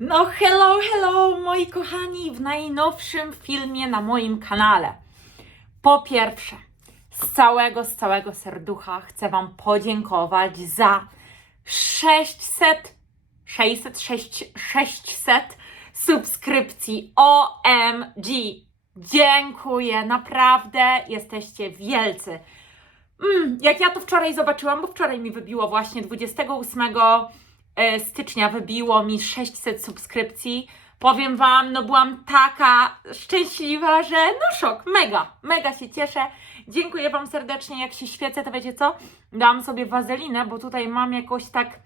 No hello, hello moi kochani w najnowszym filmie na moim kanale. Po pierwsze, z całego, z całego serducha chcę Wam podziękować za 600, 600, 600, 600 subskrypcji OMG. Dziękuję, naprawdę jesteście wielcy. Mm, jak ja to wczoraj zobaczyłam, bo wczoraj mi wybiło właśnie 28 e, stycznia wybiło mi 600 subskrypcji. Powiem Wam, no byłam taka szczęśliwa, że no szok, mega, mega się cieszę. Dziękuję Wam serdecznie, jak się świecę, to wiecie co? Dałam sobie wazelinę, bo tutaj mam jakoś tak,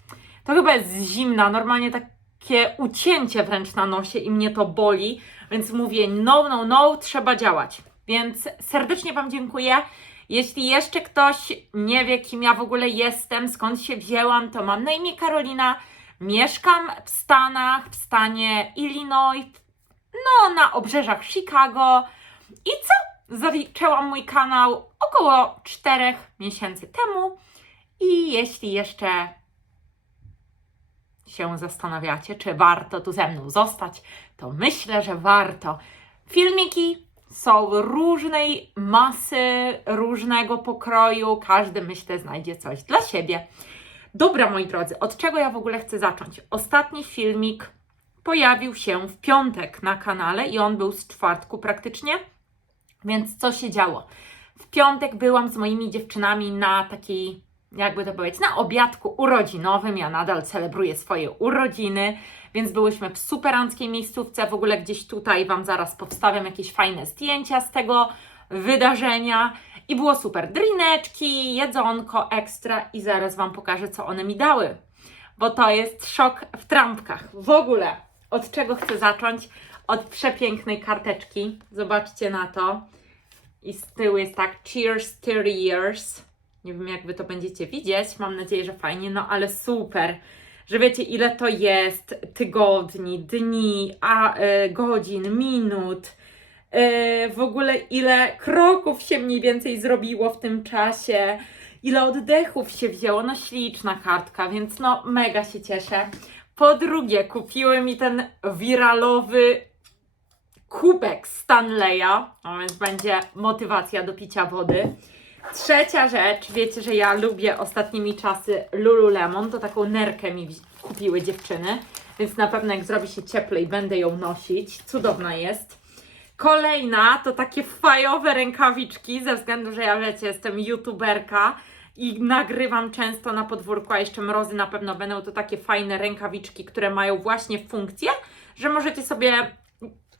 to chyba jest zimna, normalnie takie ucięcie wręcz na nosie i mnie to boli, więc mówię no, no, no, trzeba działać. Więc serdecznie Wam dziękuję. Jeśli jeszcze ktoś nie wie, kim ja w ogóle jestem, skąd się wzięłam, to mam na imię Karolina. Mieszkam w Stanach, w stanie Illinois, no na obrzeżach Chicago. I co? Zaczęłam mój kanał około 4 miesięcy temu. I jeśli jeszcze się zastanawiacie, czy warto tu ze mną zostać, to myślę, że warto. Filmiki są różnej masy, różnego pokroju. Każdy, myślę, znajdzie coś dla siebie. Dobra, moi drodzy, od czego ja w ogóle chcę zacząć? Ostatni filmik pojawił się w piątek na kanale i on był z czwartku praktycznie. Więc co się działo? W piątek byłam z moimi dziewczynami na takiej, jakby to powiedzieć, na obiadku urodzinowym. Ja nadal celebruję swoje urodziny, więc byłyśmy w superanckiej miejscówce. W ogóle gdzieś tutaj Wam zaraz powstawiam jakieś fajne zdjęcia z tego wydarzenia. I było super. Drineczki, jedzonko ekstra i zaraz Wam pokażę, co one mi dały. Bo to jest szok w trampkach. W ogóle, od czego chcę zacząć? Od przepięknej karteczki. Zobaczcie na to. I z tyłu jest tak Cheers 30 Years. Nie wiem, jak Wy to będziecie widzieć. Mam nadzieję, że fajnie, no ale super. Że wiecie, ile to jest tygodni, dni, a, e, godzin, minut. E, w ogóle ile kroków się mniej więcej zrobiło w tym czasie, ile oddechów się wzięło. No śliczna kartka, więc no mega się cieszę. Po drugie, kupiły mi ten wiralowy kubek Stanleya, więc będzie motywacja do picia wody. Trzecia rzecz, wiecie, że ja lubię ostatnimi czasy Lululemon, to taką nerkę mi kupiły dziewczyny, więc na pewno jak zrobi się cieplej, będę ją nosić. Cudowna jest. Kolejna to takie fajowe rękawiczki, ze względu, że ja wiecie, jestem youtuberka i nagrywam często na podwórku, a jeszcze mrozy na pewno będą to takie fajne rękawiczki, które mają właśnie funkcję, że możecie sobie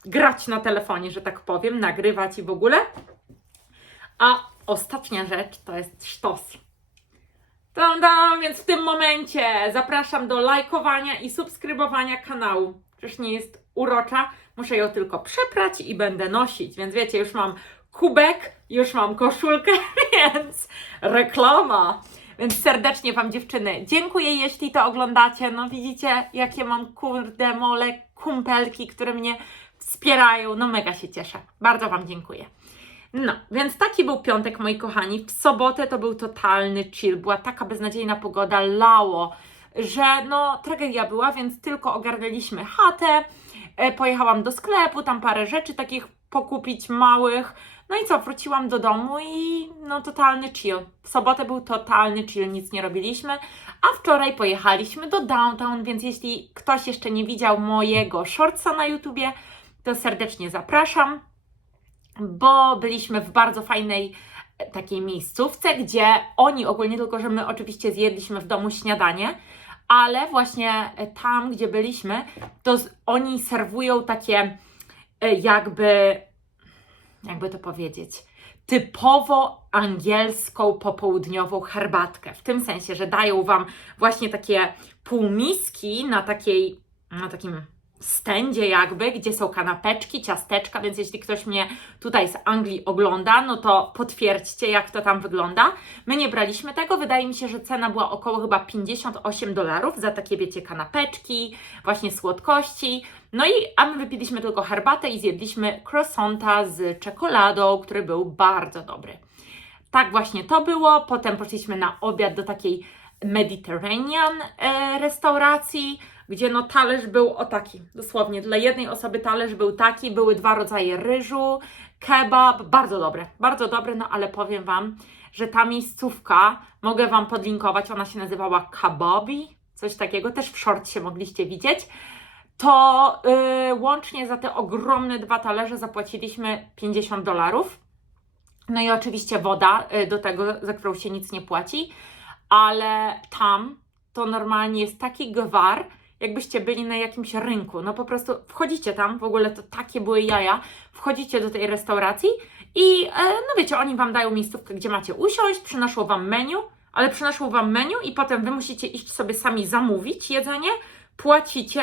grać na telefonie, że tak powiem, nagrywać i w ogóle. A ostatnia rzecz to jest sztos. Tam, tam, więc w tym momencie zapraszam do lajkowania i subskrybowania kanału. Przecież nie jest urocza, muszę ją tylko przeprać i będę nosić. Więc wiecie, już mam kubek, już mam koszulkę, więc reklama. Więc serdecznie Wam dziewczyny dziękuję, jeśli to oglądacie. No widzicie, jakie mam kurde mole kumpelki, które mnie wspierają. No mega się cieszę. Bardzo Wam dziękuję. No, więc taki był piątek, moi kochani. W sobotę to był totalny chill. Była taka beznadziejna pogoda, lało, że no tragedia była, więc tylko ogarnęliśmy chatę. E, pojechałam do sklepu, tam parę rzeczy takich pokupić małych. No i co, wróciłam do domu i no totalny chill. W sobotę był totalny chill, nic nie robiliśmy. A wczoraj pojechaliśmy do downtown, więc jeśli ktoś jeszcze nie widział mojego shortsa na YouTubie, to serdecznie zapraszam bo byliśmy w bardzo fajnej e, takiej miejscówce, gdzie oni ogólnie, tylko że my oczywiście zjedliśmy w domu śniadanie, ale właśnie e, tam, gdzie byliśmy, to oni serwują takie e, jakby, jakby to powiedzieć, typowo angielską popołudniową herbatkę. W tym sensie, że dają Wam właśnie takie półmiski na takiej, na takim stędzie jakby, gdzie są kanapeczki, ciasteczka, więc jeśli ktoś mnie tutaj z Anglii ogląda, no to potwierdźcie, jak to tam wygląda. My nie braliśmy tego, wydaje mi się, że cena była około chyba 58 dolarów za takie, wiecie, kanapeczki, właśnie słodkości. No i, a my wypiliśmy tylko herbatę i zjedliśmy croissanta z czekoladą, który był bardzo dobry. Tak właśnie to było. Potem poszliśmy na obiad do takiej Mediterranean e, restauracji. Gdzie no talerz był o taki, dosłownie, dla jednej osoby talerz był taki, były dwa rodzaje ryżu, kebab, bardzo dobre, bardzo dobre, no ale powiem Wam, że ta miejscówka, mogę Wam podlinkować, ona się nazywała Kababi, coś takiego, też w shortsie mogliście widzieć, to yy, łącznie za te ogromne dwa talerze zapłaciliśmy 50 dolarów. No i oczywiście woda y, do tego, za którą się nic nie płaci, ale tam to normalnie jest taki gwar, jakbyście byli na jakimś rynku. No po prostu wchodzicie tam, w ogóle to takie były jaja, wchodzicie do tej restauracji i e, no wiecie, oni Wam dają miejscówkę, gdzie macie usiąść, przynoszą Wam menu, ale przynoszą Wam menu i potem Wy musicie iść sobie sami zamówić jedzenie, płacicie,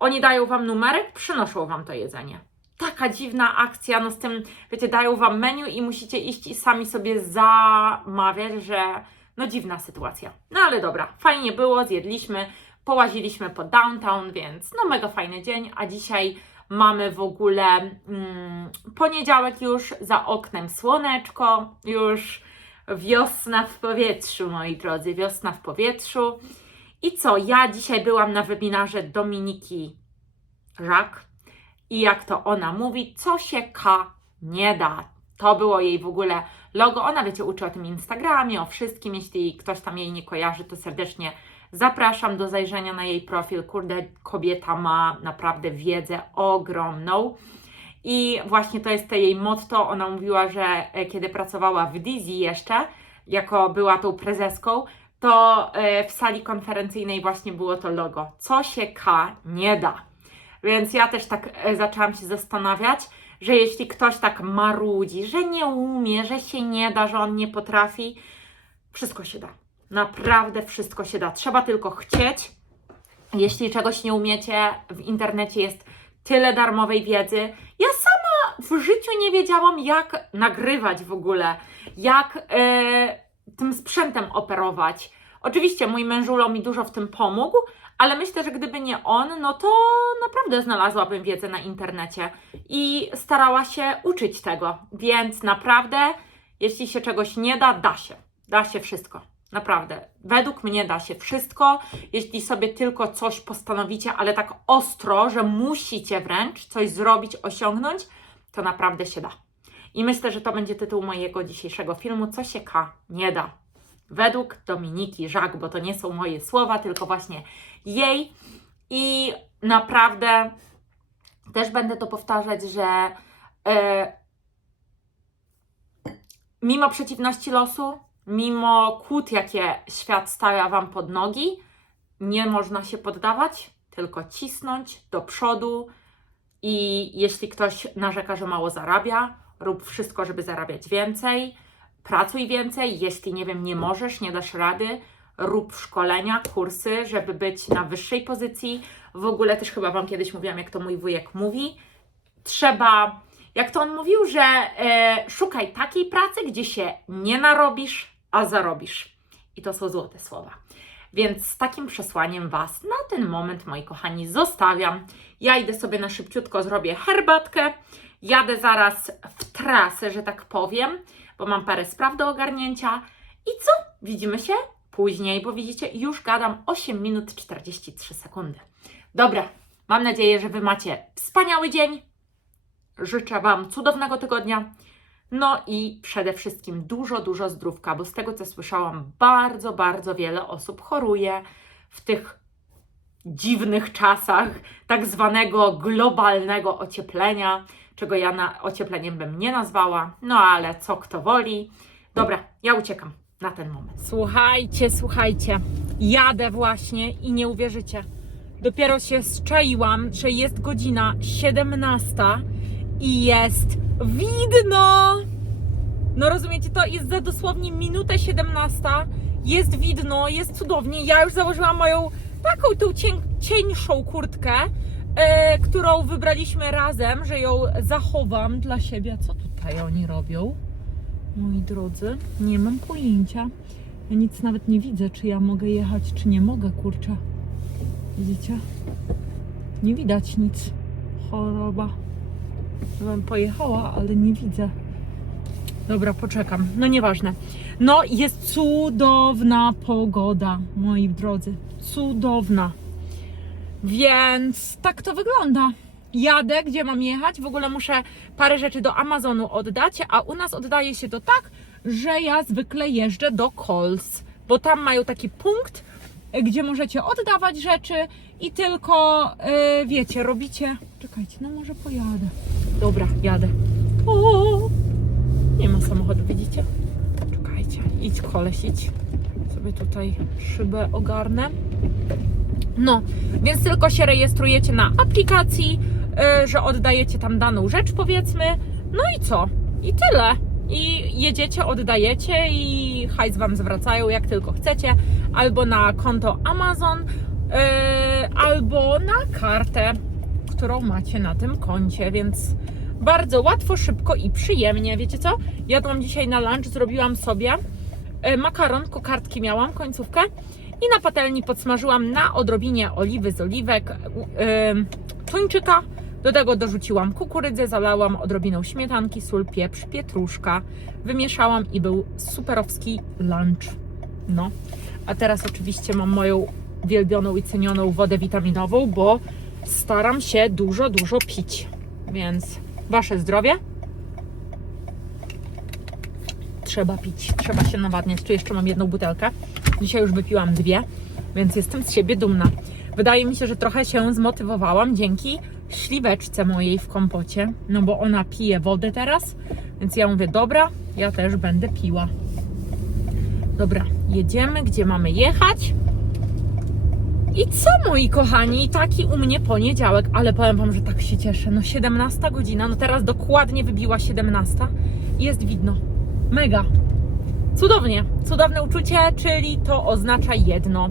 oni dają Wam numerek, przynoszą Wam to jedzenie. Taka dziwna akcja, no z tym, wiecie, dają Wam menu i musicie iść i sami sobie zamawiać, że no dziwna sytuacja. No ale dobra, fajnie było, zjedliśmy, połaziliśmy po downtown, więc no mega fajny dzień, a dzisiaj mamy w ogóle mm, poniedziałek już, za oknem słoneczko, już wiosna w powietrzu, moi drodzy, wiosna w powietrzu. I co, ja dzisiaj byłam na webinarze Dominiki Żak i jak to ona mówi, co się K nie da. To było jej w ogóle logo. Ona, wiecie, uczy o tym Instagramie, o wszystkim. Jeśli ktoś tam jej nie kojarzy, to serdecznie zapraszam do zajrzenia na jej profil. Kurde, kobieta ma naprawdę wiedzę ogromną. I właśnie to jest to jej motto. Ona mówiła, że e, kiedy pracowała w Dizzy jeszcze, jako była tą prezeską, to e, w sali konferencyjnej właśnie było to logo. Co się K nie da. Więc ja też tak e, zaczęłam się zastanawiać, że jeśli ktoś tak marudzi, że nie umie, że się nie da, że on nie potrafi, wszystko się da. Naprawdę wszystko się da. Trzeba tylko chcieć. Jeśli czegoś nie umiecie, w internecie jest tyle darmowej wiedzy. Ja sama w życiu nie wiedziałam, jak nagrywać w ogóle, jak e, tym sprzętem operować. Oczywiście mój mężulo mi dużo w tym pomógł, ale myślę, że gdyby nie on, no to naprawdę znalazłabym wiedzę na internecie i starała się uczyć tego. Więc naprawdę, jeśli się czegoś nie da, da się. Da się wszystko. Naprawdę. Według mnie da się wszystko, jeśli sobie tylko coś postanowicie, ale tak ostro, że musicie wręcz coś zrobić, osiągnąć, to naprawdę się da. I myślę, że to będzie tytuł mojego dzisiejszego filmu, co się K nie da. Według Dominiki Żak, bo to nie są moje słowa, tylko właśnie jej. I naprawdę też będę to powtarzać, że e, mimo przeciwności losu, mimo kłód, jakie świat stawia Wam pod nogi, nie można się poddawać, tylko cisnąć do przodu. I jeśli ktoś narzeka, że mało zarabia, rób wszystko, żeby zarabiać więcej, pracuj więcej. Jeśli nie wiem, nie możesz, nie dasz rady, rób szkolenia, kursy, żeby być na wyższej pozycji. W ogóle też chyba Wam kiedyś mówiłam, jak to mój wujek mówi. Trzeba, jak to on mówił, że e, szukaj takiej pracy, gdzie się nie narobisz, a zarobisz. I to są złote słowa. Więc z takim przesłaniem Was na ten moment, moi kochani, zostawiam. Ja idę sobie na szybciutko, zrobię herbatkę. Jadę zaraz w trasę, że tak powiem, bo mam parę spraw do ogarnięcia. I co? Widzimy się później, bo widzicie, już gadam 8 minut 43 sekundy. Dobra, mam nadzieję, że Wy macie wspaniały dzień. Życzę Wam cudownego tygodnia. No i przede wszystkim dużo, dużo zdrówka, bo z tego co słyszałam, bardzo, bardzo wiele osób choruje w tych dziwnych czasach tak zwanego globalnego ocieplenia, czego ja na ociepleniem bym nie nazwała, no ale co kto woli. Dobra, ja uciekam na ten moment. Słuchajcie, słuchajcie, jadę właśnie i nie uwierzycie. Dopiero się zczaiłam, że jest godzina 17 i jest widno. No rozumiecie, to jest za dosłownie minutę 17. Jest widno, jest cudownie. Ja już założyłam moją taką tą cień, cieńszą kurtkę, e, którą wybraliśmy razem, że ją zachowam dla siebie. Co tutaj oni robią? Moi drodzy, nie mam pojęcia. Ja nic nawet nie widzę, czy ja mogę jechać, czy nie mogę, kurczę. Widzicie? Nie widać nic. Choroba. Żebym pojechała, ale nie widzę. Dobra, poczekam. No nieważne. No, jest cudowna pogoda, moi drodzy. Cudowna. Więc tak to wygląda. Jadę, gdzie mam jechać. W ogóle muszę parę rzeczy do Amazonu oddać, a u nas oddaje się to tak, że ja zwykle jeżdżę do Coles, bo tam mają taki punkt, gdzie możecie oddawać rzeczy i tylko, y, wiecie, robicie. Czekajcie, no może pojadę. Dobra, jadę. O, nie ma samochodu, widzicie? Czekajcie, idź koleś, idź. Sobie tutaj szybę ogarnę. No, więc tylko się rejestrujecie na aplikacji, yy, że oddajecie tam daną rzecz, powiedzmy. No i co? I tyle. I jedziecie, oddajecie i hajs wam zwracają jak tylko chcecie, albo na konto Amazon, yy, albo na kartę, którą macie na tym koncie, więc bardzo łatwo, szybko i przyjemnie. Wiecie co? Jadłam dzisiaj na lunch, zrobiłam sobie e, makaron, kokardki miałam, końcówkę i na patelni podsmażyłam na odrobinie oliwy z oliwek, yy, tuńczyka. Do tego dorzuciłam kukurydzę, zalałam odrobiną śmietanki, sól, pieprz, pietruszka. Wymieszałam i był superowski lunch. No, a teraz oczywiście mam moją wielbioną i cenioną wodę witaminową, bo staram się dużo, dużo pić. Więc wasze zdrowie. Trzeba pić, trzeba się nawadniać. Tu jeszcze mam jedną butelkę. Dzisiaj już wypiłam dwie, więc jestem z siebie dumna. Wydaje mi się, że trochę się zmotywowałam dzięki śliweczce mojej w kompocie, no bo ona pije wodę teraz, więc ja mówię, dobra, ja też będę piła. Dobra, jedziemy, gdzie mamy jechać. I co, moi kochani, taki u mnie poniedziałek, ale powiem Wam, że tak się cieszę. No 17 godzina, no teraz dokładnie wybiła 17 i jest widno. Mega. Cudownie, cudowne uczucie, czyli to oznacza jedno.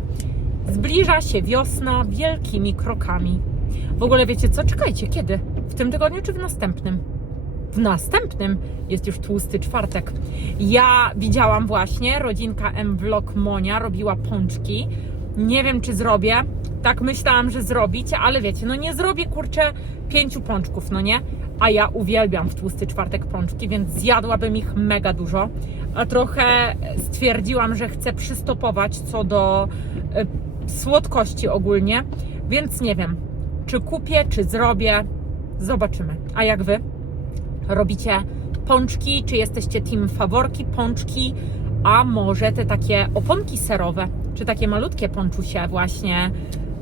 Zbliża się wiosna wielkimi krokami. W ogóle wiecie co? Czekajcie, kiedy? W tym tygodniu czy w następnym? W następnym jest już tłusty czwartek. Ja widziałam właśnie, rodzinka M Vlog Monia robiła pączki. Nie wiem, czy zrobię. Tak myślałam, że zrobić, ale wiecie, no nie zrobię kurczę pięciu pączków, no nie? A ja uwielbiam w tłusty czwartek pączki, więc zjadłabym ich mega dużo. A trochę stwierdziłam, że chcę przystopować co do e, słodkości ogólnie, więc nie wiem, czy kupię, czy zrobię. Zobaczymy. A jak wy? Robicie pączki, czy jesteście team faworki, pączki, a może te takie oponki serowe, czy takie malutkie pączusie właśnie.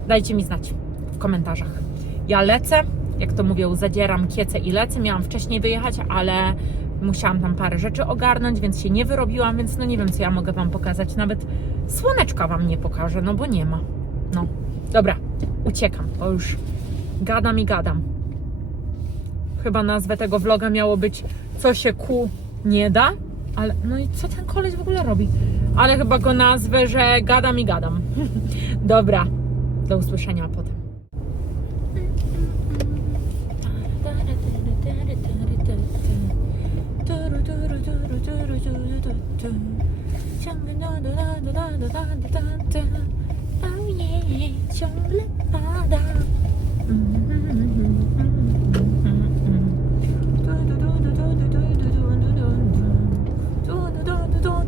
Dajcie mi znać w komentarzach. Ja lecę, jak to mówią, zadzieram kiece i lecę. Miałam wcześniej wyjechać, ale musiałam tam parę rzeczy ogarnąć, więc się nie wyrobiłam, więc no nie wiem, co ja mogę Wam pokazać. Nawet słoneczka Wam nie pokażę, no bo nie ma. No, dobra, uciekam, bo już gadam i gadam. Chyba nazwę tego vloga miało być Co się ku nie da, ale no i co ten koleś w ogóle robi? Ale chyba go nazwę, że gadam i gadam. Dobra, do usłyszenia potem. Ojej, ciągle pada.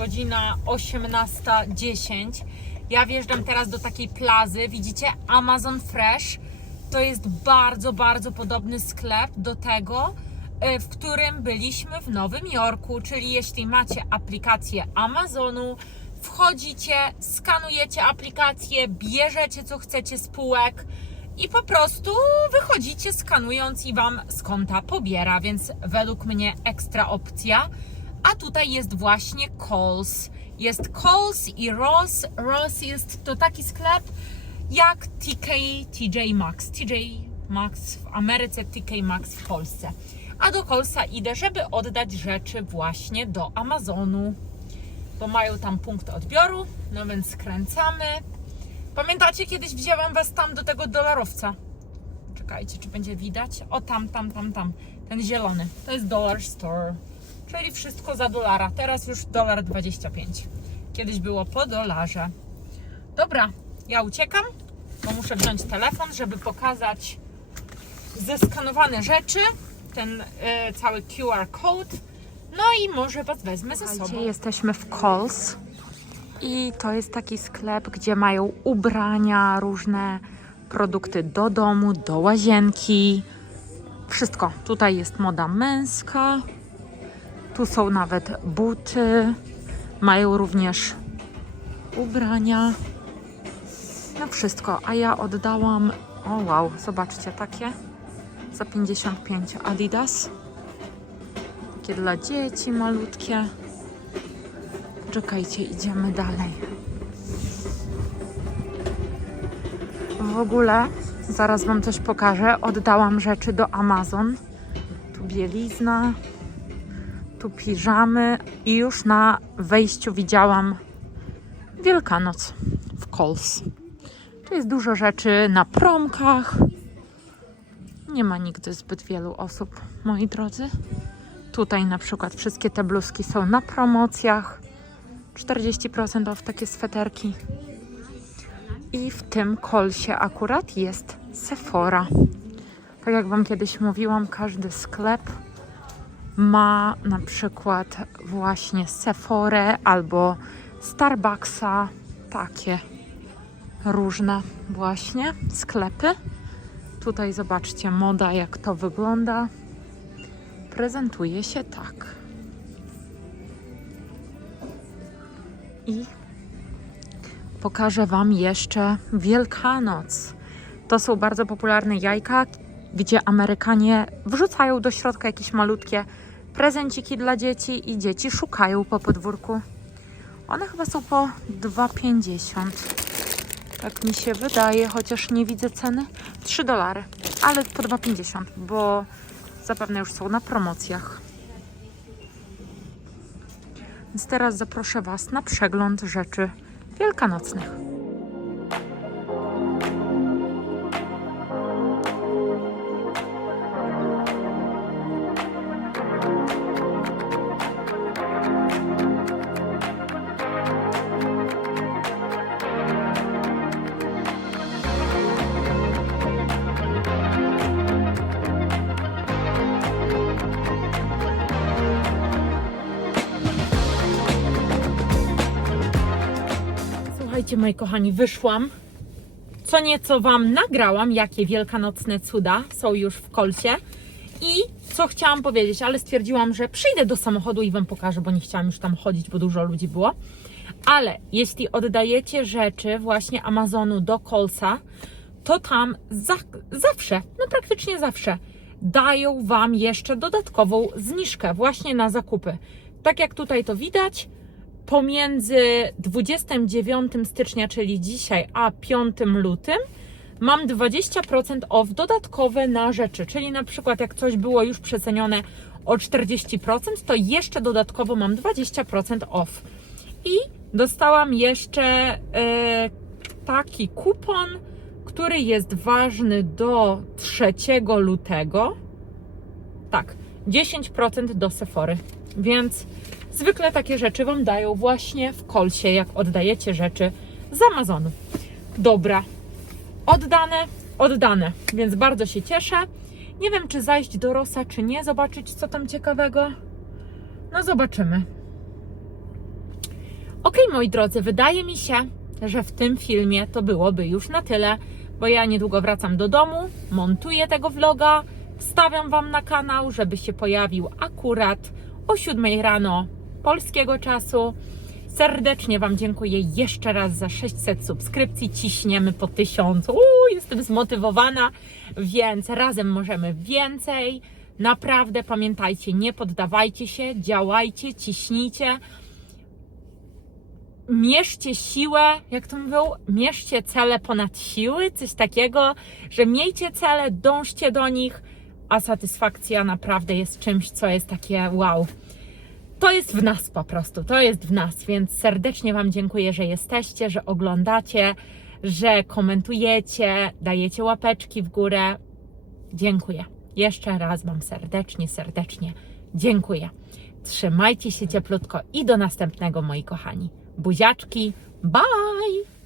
Godzina 18.10. Ja wjeżdżam teraz do takiej plazy. Widzicie? Amazon Fresh. To jest bardzo, bardzo podobny sklep do tego, e, w którym byliśmy w Nowym Jorku. Czyli jeśli macie aplikację Amazonu, wchodzicie, skanujecie aplikację, bierzecie co chcecie z półek i po prostu wychodzicie skanując i Wam z konta pobiera, więc według mnie ekstra opcja. A tutaj jest właśnie Coles. Jest Coles i Ross. Ross jest to taki sklep, jak TK TJ Maxx. TJ Maxx w Ameryce, TK Maxx w Polsce. A do Colsa idę, żeby oddać rzeczy właśnie do Amazonu, bo mają tam punkt odbioru, no więc skręcamy. Pamiętacie, kiedyś wzięłam Was tam do tego dolarowca? Czekajcie, czy będzie widać? O, tam, tam, tam, tam. Ten zielony. To jest Dollar Store. Czyli wszystko za dolara. Teraz już dolar 25. Kiedyś było po dolarze. Dobra, ja uciekam, bo muszę wziąć telefon, żeby pokazać zeskanowane rzeczy, ten e, cały QR code. No i może Was wezmę ze sobą. Jesteśmy w Coles i to jest taki sklep, gdzie mają ubrania, różne produkty do domu, do łazienki. Wszystko. Tutaj jest moda męska. Tu są nawet buty. Mają również ubrania. No wszystko. A ja oddałam. O wow, zobaczcie, takie za 55 Adidas. Takie dla dzieci malutkie. Czekajcie, idziemy dalej. W ogóle zaraz Wam coś pokażę. Oddałam rzeczy do Amazon. Tu bielizna, tu piżamy i już na wejściu widziałam Wielkanoc w Coles. Tu jest dużo rzeczy na promkach. Nie ma nigdy zbyt wielu osób, moi drodzy. Tutaj na przykład wszystkie te bluzki są na promocjach. 40% off takie sweterki. I w tym kolsie akurat jest Sephora. Tak jak Wam kiedyś mówiłam, każdy sklep ma na przykład właśnie Sephorę albo Starbucksa. Takie różne właśnie sklepy. Tutaj zobaczcie moda, jak to wygląda. Prezentuje się tak. I pokażę Wam jeszcze Wielkanoc. To są bardzo popularne jajka, gdzie Amerykanie wrzucają do środka jakieś malutkie prezenciki dla dzieci i dzieci szukają po podwórku. One chyba są po 2,50. Tak mi się wydaje, chociaż nie widzę ceny. 3 dolary, ale po 2,50, bo zapewne już są na promocjach. Więc teraz zaproszę Was na przegląd rzeczy wielkanocnych. Słuchajcie, moi kochani, wyszłam. Co nieco Wam nagrałam, jakie wielkanocne cuda są już w kolsie. I co chciałam powiedzieć, ale stwierdziłam, że przyjdę do samochodu i Wam pokażę, bo nie chciałam już tam chodzić, bo dużo ludzi było. Ale jeśli oddajecie rzeczy właśnie Amazonu do Colsa, to tam za, zawsze, no praktycznie zawsze, dają Wam jeszcze dodatkową zniżkę właśnie na zakupy. Tak jak tutaj to widać, pomiędzy 29 stycznia, czyli dzisiaj, a 5 lutym mam 20% off dodatkowe na rzeczy. Czyli na przykład jak coś było już przecenione o 40%, to jeszcze dodatkowo mam 20% off. I dostałam jeszcze e, taki kupon, który jest ważny do 3 lutego. Tak, 10% do Sephory. Więc zwykle takie rzeczy Wam dają właśnie w kolsie, jak oddajecie rzeczy z Amazonu. Dobra, oddane, oddane, więc bardzo się cieszę. Nie wiem, czy zajść do Rosa, czy nie, zobaczyć co tam ciekawego. No zobaczymy. Ok, moi drodzy, wydaje mi się, że w tym filmie to byłoby już na tyle, bo ja niedługo wracam do domu, montuję tego vloga, wstawiam Wam na kanał, żeby się pojawił akurat o 7 rano polskiego czasu. Serdecznie Wam dziękuję jeszcze raz za 600 subskrypcji. Ciśniemy po 1000. Uuu, jestem zmotywowana, więc razem możemy więcej. Naprawdę pamiętajcie, nie poddawajcie się, działajcie, ciśnijcie. mierzcie siłę, jak to mówią, mierzcie cele ponad siły, coś takiego, że miejcie cele, dążcie do nich, a satysfakcja naprawdę jest czymś, co jest takie wow. To jest w nas po prostu, to jest w nas, więc serdecznie Wam dziękuję, że jesteście, że oglądacie, że komentujecie, dajecie łapeczki w górę. Dziękuję. Jeszcze raz Wam serdecznie, serdecznie dziękuję. Trzymajcie się cieplutko i do następnego, moi kochani. Buziaczki, bye!